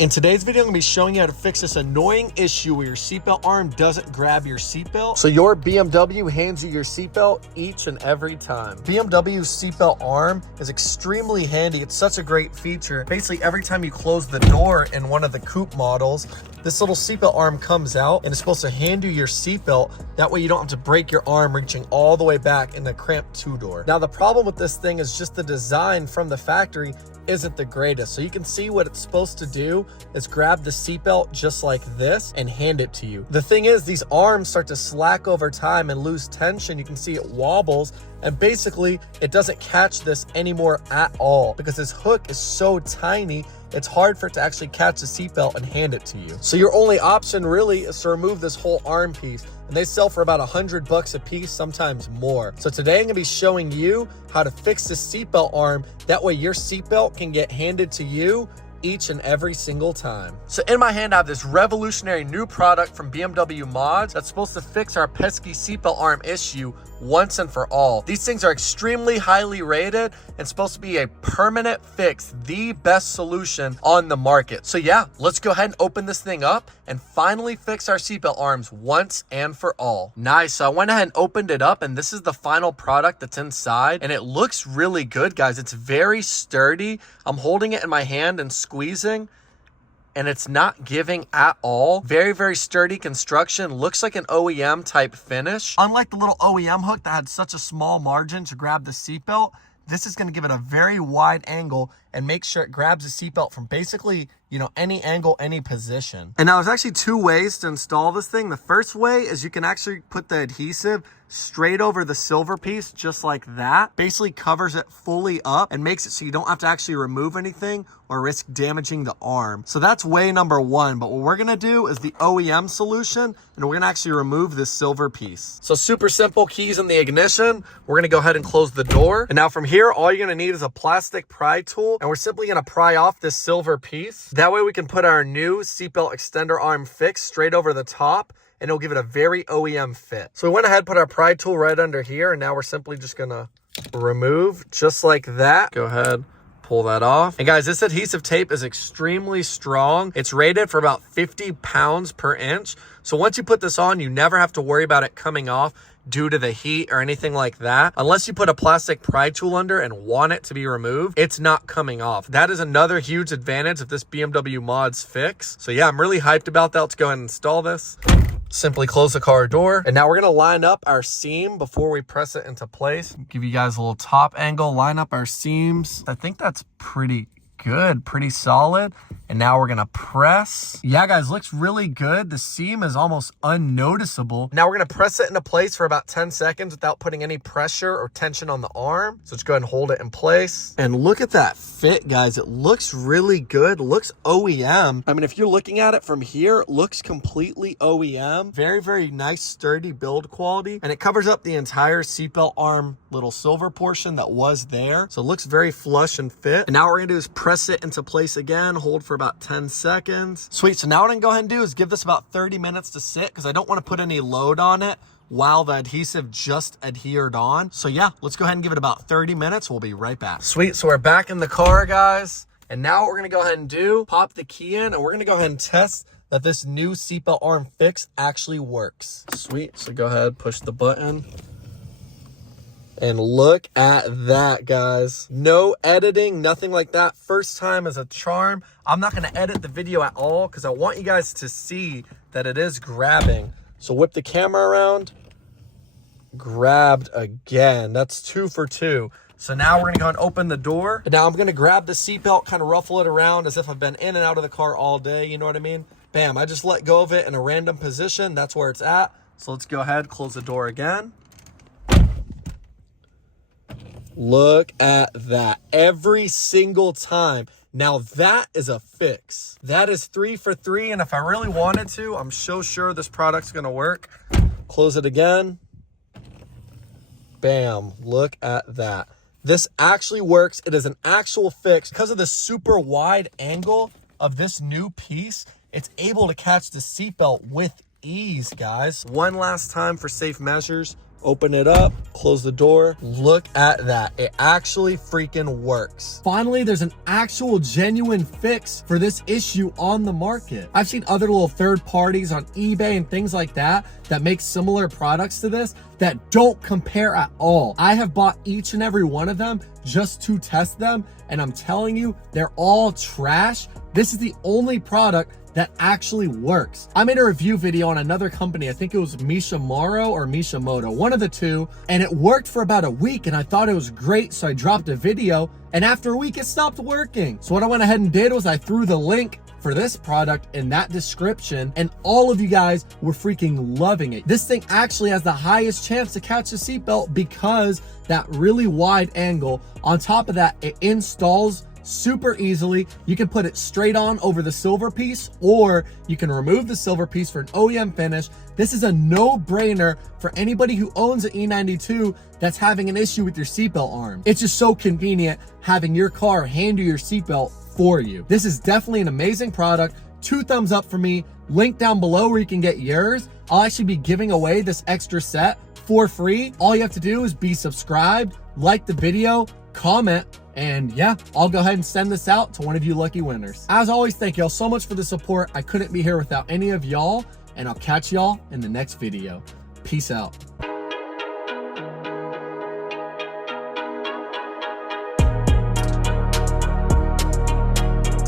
In today's video, I'm going to be showing you how to fix this annoying issue where your seatbelt arm doesn't grab your seatbelt. So your BMW hands you your seatbelt each and every time. BMW's seatbelt arm is extremely handy. It's such a great feature. Basically, every time you close the door in one of the coupe models, this little seatbelt arm comes out and it's supposed to hand you your seatbelt. That way you don't have to break your arm reaching all the way back in the cramped two-door. Now, the problem with this thing is just the design from the factory isn't the greatest. So you can see what it's supposed to do is grab the seatbelt just like this and hand it to you. The thing is, these arms start to slack over time and lose tension. You can see it wobbles, and basically it doesn't catch this anymore at all because this hook is so tiny. It's hard for it to actually catch the seatbelt and hand it to you. So your only option really is to remove this whole arm piece, and they sell for about $100 a piece, sometimes more. So today I'm gonna be showing you how to fix this seatbelt arm. That way your seatbelt can get handed to you each and every single time. So in my hand, I have this revolutionary new product from BMW Mods that's supposed to fix our pesky seatbelt arm issue once and for all. These things are extremely highly rated and supposed to be a permanent fix, the best solution on the market. So yeah, let's go ahead and open this thing up and finally fix our seatbelt arms once and for all. Nice, so I went ahead and opened it up, and this is the final product that's inside, and it looks really good, guys. It's very sturdy. I'm holding it in my hand and squeezing, and it's not giving at all. Very, very sturdy construction. Looks like an OEM type finish. Unlike the little OEM hook that had such a small margin to grab the seatbelt, this is going to give it a very wide angle and make sure it grabs the seatbelt from basically, any angle, any position. And now there's actually two ways to install this thing. The first way is you can actually put the adhesive straight over the silver piece, just like that. Basically covers it fully up and makes it so you don't have to actually remove anything or risk damaging the arm. So that's way number one. But what we're gonna do is the OEM solution, and we're gonna actually remove this silver piece. So super simple, keys in the ignition. We're gonna go ahead and close the door. And now from here, all you're gonna need is a plastic pry tool, and we're simply gonna pry off this silver piece. That way we can put our new seatbelt extender arm fix straight over the top, and it'll give it a very OEM fit. So we went ahead and put our pry tool right under here, and now we're simply just gonna remove just like that. Go ahead, pull that off. And guys, this adhesive tape is extremely strong. It's rated for about 50 pounds per inch. So once you put this on, you never have to worry about it coming off due to the heat or anything like that. Unless you put a plastic pry tool under and want it to be removed, it's not coming off. That is another huge advantage of this BMW Mods fix. So yeah, I'm really hyped about that. Let's go ahead and install this. Simply close the car door. And now we're gonna line up our seam before we press it into place. Give you guys a little top angle, line up our seams. I think that's pretty good, pretty solid. And now we're gonna press. Yeah, guys, looks really good. The seam is almost unnoticeable. Now we're gonna press it into place for about 10 seconds without putting any pressure or tension on the arm. So let's go ahead and hold it in place. And look at that fit, guys. It looks really good. Looks OEM. I mean, if you're looking at it from here, it looks completely OEM. Very, very nice, sturdy build quality. And it covers up the entire seatbelt arm little silver portion that was there. So it looks very flush and fit. And now what we're gonna do is press it into place again, hold for about 10 seconds. Sweet, so now what I'm gonna go ahead and do is give this about 30 minutes to sit because I don't wanna put any load on it while the adhesive just adhered on. So yeah, let's go ahead and give it about 30 minutes. We'll be right back. Sweet, so we're back in the car, guys. And now what we're gonna go ahead and do, pop the key in, and we're gonna go ahead and test that this new seatbelt arm fix actually works. Sweet, so go ahead, push the button. And look at that, guys. No editing, nothing like that. First time is a charm. I'm not gonna edit the video at all because I want you guys to see that it is grabbing. So whip the camera around. Grabbed again. That's 2 for 2. So now we're gonna go and open the door. And now I'm gonna grab the seatbelt, kind of ruffle it around as if I've been in and out of the car all day, you know what I mean? Bam, I just let go of it in a random position. That's where it's at. So let's go ahead, close the door again. Look at that. Every single time. Now that is a fix. That is 3 for 3. And if I really wanted to, I'm so sure this product's gonna work. Close it again. Bam. Look at that. This actually works. It is an actual fix. Because of the super wide angle of this new piece, it's able to catch the seatbelt with ease, guys. One last time for safe measures. Open it up, close the door. Look at that. It actually freaking works. Finally, there's an actual genuine fix for this issue on the market. I've seen other little third parties on eBay and things like that make similar products to this that don't compare at all. I have bought each and every one of them just to test them, and I'm telling you, they're all trash. This is the only product that actually works. I made a review video on another company. I think it was Mishimoto or Mishimoto, one of the two, and it worked for about a week, and I thought it was great, so I dropped a video, and after a week, it stopped working. So what I went ahead and did was I threw the link for this product in that description, and all of you guys were freaking loving it. This thing actually has the highest chance to catch a seatbelt because that really wide angle. On top of that, it installs super easily. You can put it straight on over the silver piece, or you can remove the silver piece for an OEM finish. This is a no-brainer for anybody who owns an E92 that's having an issue with your seatbelt arm. It's just so convenient having your car hand you your seatbelt for you. This is definitely an amazing product. 2 thumbs up for me. Link down below where you can get yours. I'll actually be giving away this extra set for free. All you have to do is be subscribed, like the video, comment, and yeah, I'll go ahead and send this out to one of you lucky winners. As always, thank y'all so much for the support. I couldn't be here without any of y'all, and I'll catch y'all in the next video. Peace out.